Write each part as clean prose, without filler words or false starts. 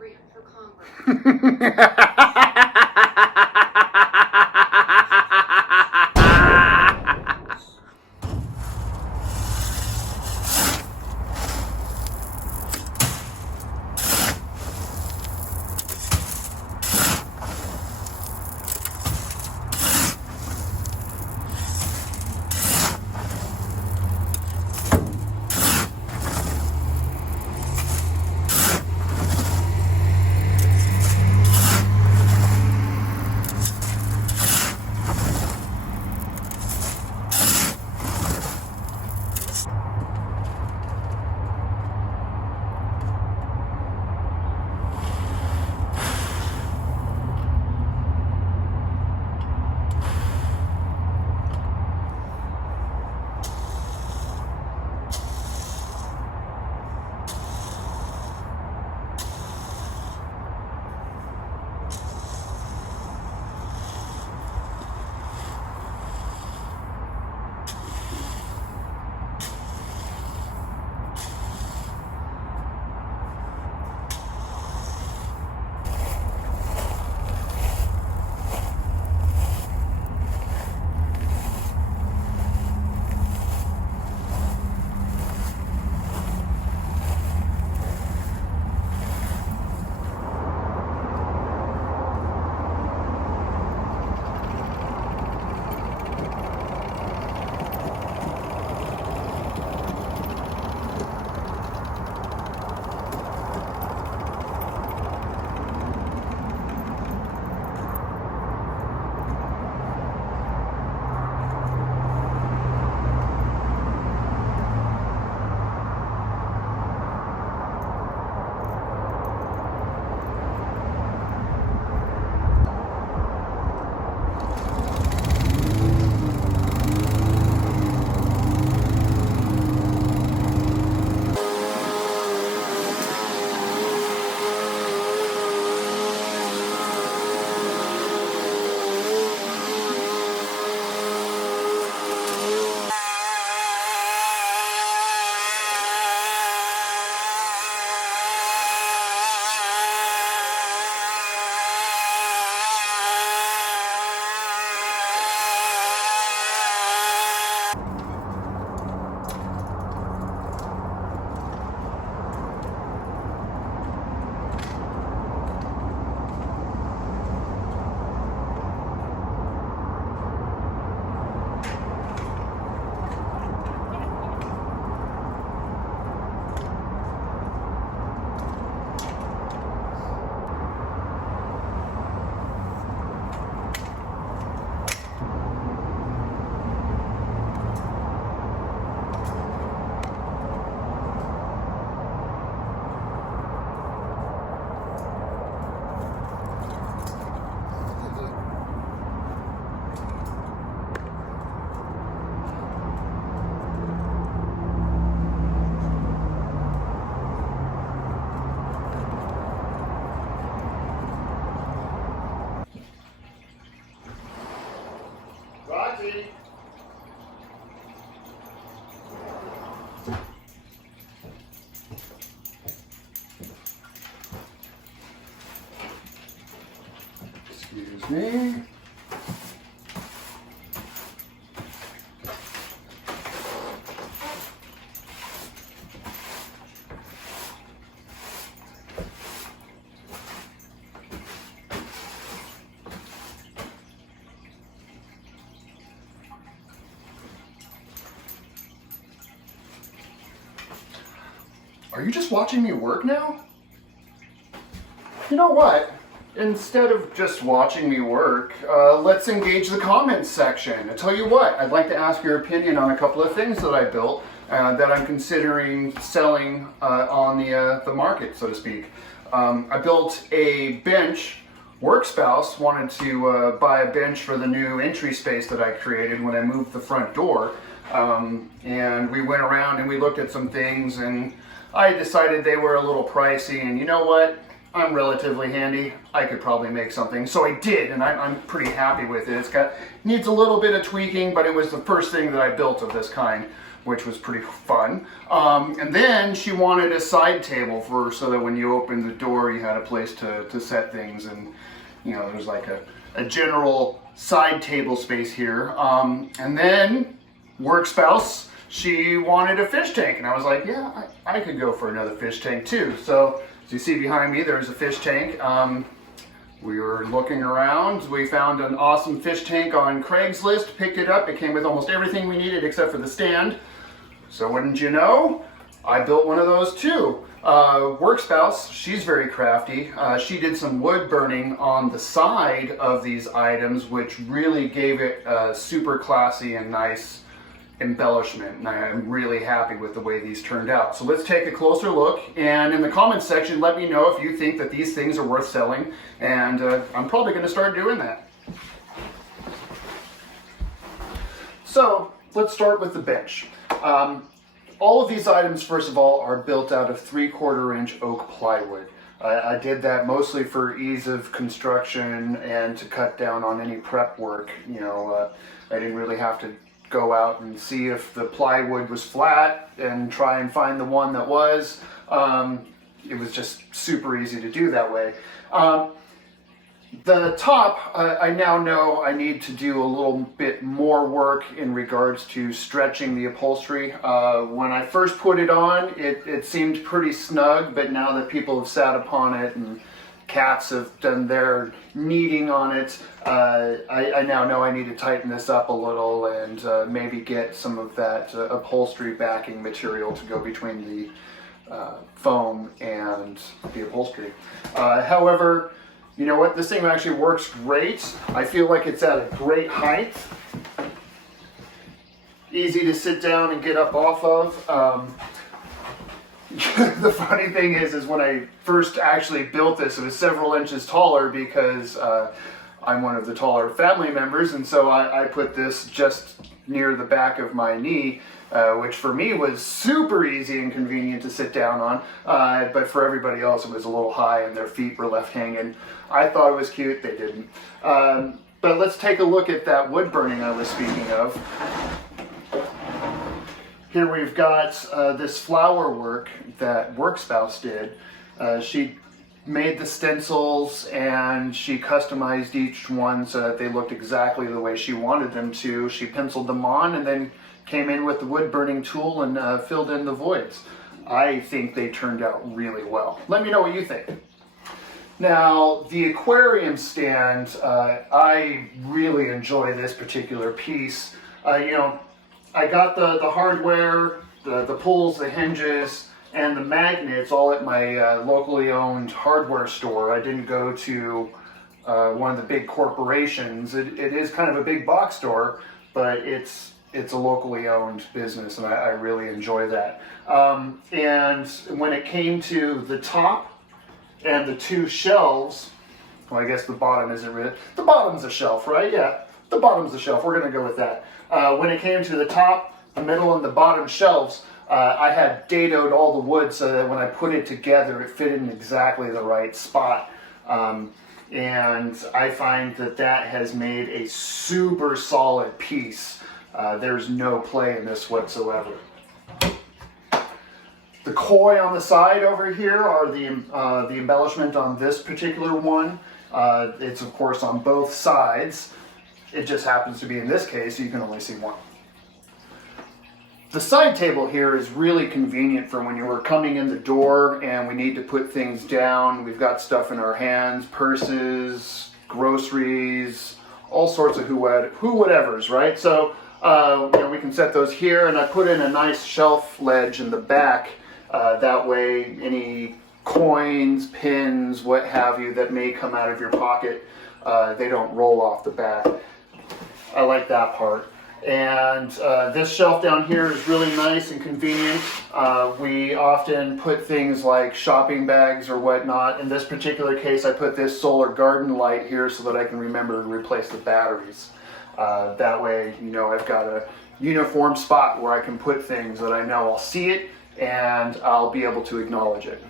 ran for Congress. Excuse me. Are you just watching me work now? You know what? Instead of just watching me work, let's engage the comments section. I tell you what, I'd like to ask your opinion on a couple of things that I built that I'm considering selling on the market, so to speak. I built a bench. Work spouse wanted to buy a bench for the new entry space that I created when I moved the front door. And we went around and we looked at some things, and I decided they were a little pricey, and you know what? I'm relatively handy. I could probably make something. So I did, and I'm pretty happy with it. Needs a little bit of tweaking, but it was the first thing that I built of this kind. which was pretty fun. And then she wanted a side table so that when you opened the door, you had a place to set things, and there's like a general side table space here. And then work spouse, she wanted a fish tank, and I was like, yeah, I could go for another fish tank too. So as you see behind me, there's a fish tank. We were looking around, we found an awesome fish tank on Craigslist, picked it up. It came with almost everything we needed except for the stand. So wouldn't you know, I built one of those too. Work spouse, she's very crafty. She did some wood burning on the side of these items, which really gave it a super classy and nice embellishment, and I'm really happy with the way these turned out. So let's take a closer look, and in the comments section, let me know if you think that these things are worth selling, and I'm probably going to start doing that. So let's start with the bench. All of these items, first of all, are built out of 3/4 inch oak plywood. I did that mostly for ease of construction and to cut down on any prep work. I didn't really have to go out and see if the plywood was flat and try and find the one that was. It was just super easy to do that way. The top, I now know I need to do a little bit more work in regards to stretching the upholstery. When I first put it on, it seemed pretty snug, but now that people have sat upon it and cats have done their kneading on it, I now know I need to tighten this up a little and maybe get some of that upholstery backing material to go between the foam and the upholstery. However, you know what? This thing actually works great. I feel like it's at a great height. Easy to sit down and get up off of. The funny thing is when I first actually built this, it was several inches taller because I'm one of the taller family members, and so I put this just near the back of my knee, which for me was super easy and convenient to sit down on, but for everybody else it was a little high and their feet were left hanging. I thought it was cute, they didn't. But let's take a look at that wood burning I was speaking of. Here we've got this flower work that work spouse did. She made the stencils and she customized each one so that they looked exactly the way she wanted them to. She penciled them on and then came in with the wood burning tool and filled in the voids. I think they turned out really well. Let me know what you think. Now, the aquarium stand, I really enjoy this particular piece. I got the hardware, the pulls, the hinges, and the magnets all at my locally owned hardware store. I didn't go to one of the big corporations. It is kind of a big box store, but it's a locally owned business, and I really enjoy that. And when it came to the top and the two shelves, well, I guess the bottom isn't really, the bottom's a shelf, right? Yeah, the bottom's a shelf. We're gonna go with that. When it came to the top, the middle, and the bottom shelves, I had dadoed all the wood so that when I put it together, it fit in exactly the right spot. And I find that has made a super solid piece. There's no play in this whatsoever. The koi on the side over here are the embellishment on this particular one. It's of course on both sides. It just happens to be in this case, you can only see one. The side table here is really convenient for when you are coming in the door and we need to put things down. We've got stuff in our hands, purses, groceries, all sorts of who whatevers, right? So we can set those here, and I put in a nice shelf ledge in the back. That way any coins, pins, what have you that may come out of your pocket, they don't roll off the back. I like that part. And this shelf down here is really nice and convenient. We often put things like shopping bags or whatnot. In this particular case, I put this solar garden light here so that I can remember to replace the batteries. That way, I've got a uniform spot where I can put things that I know I'll see it and I'll be able to acknowledge it.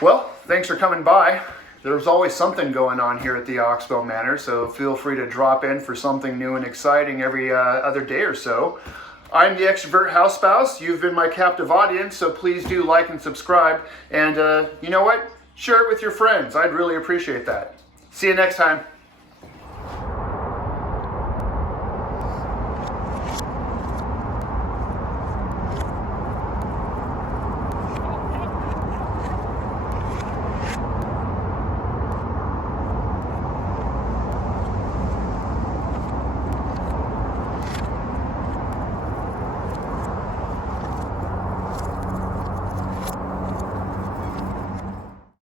Well, thanks for coming by. There's always something going on here at the Oxbow Manor, so feel free to drop in for something new and exciting every other day or so. I'm the Extrovert House Spouse. You've been my captive audience, so please do like and subscribe. And you know what? Share it with your friends. I'd really appreciate that. See you next time.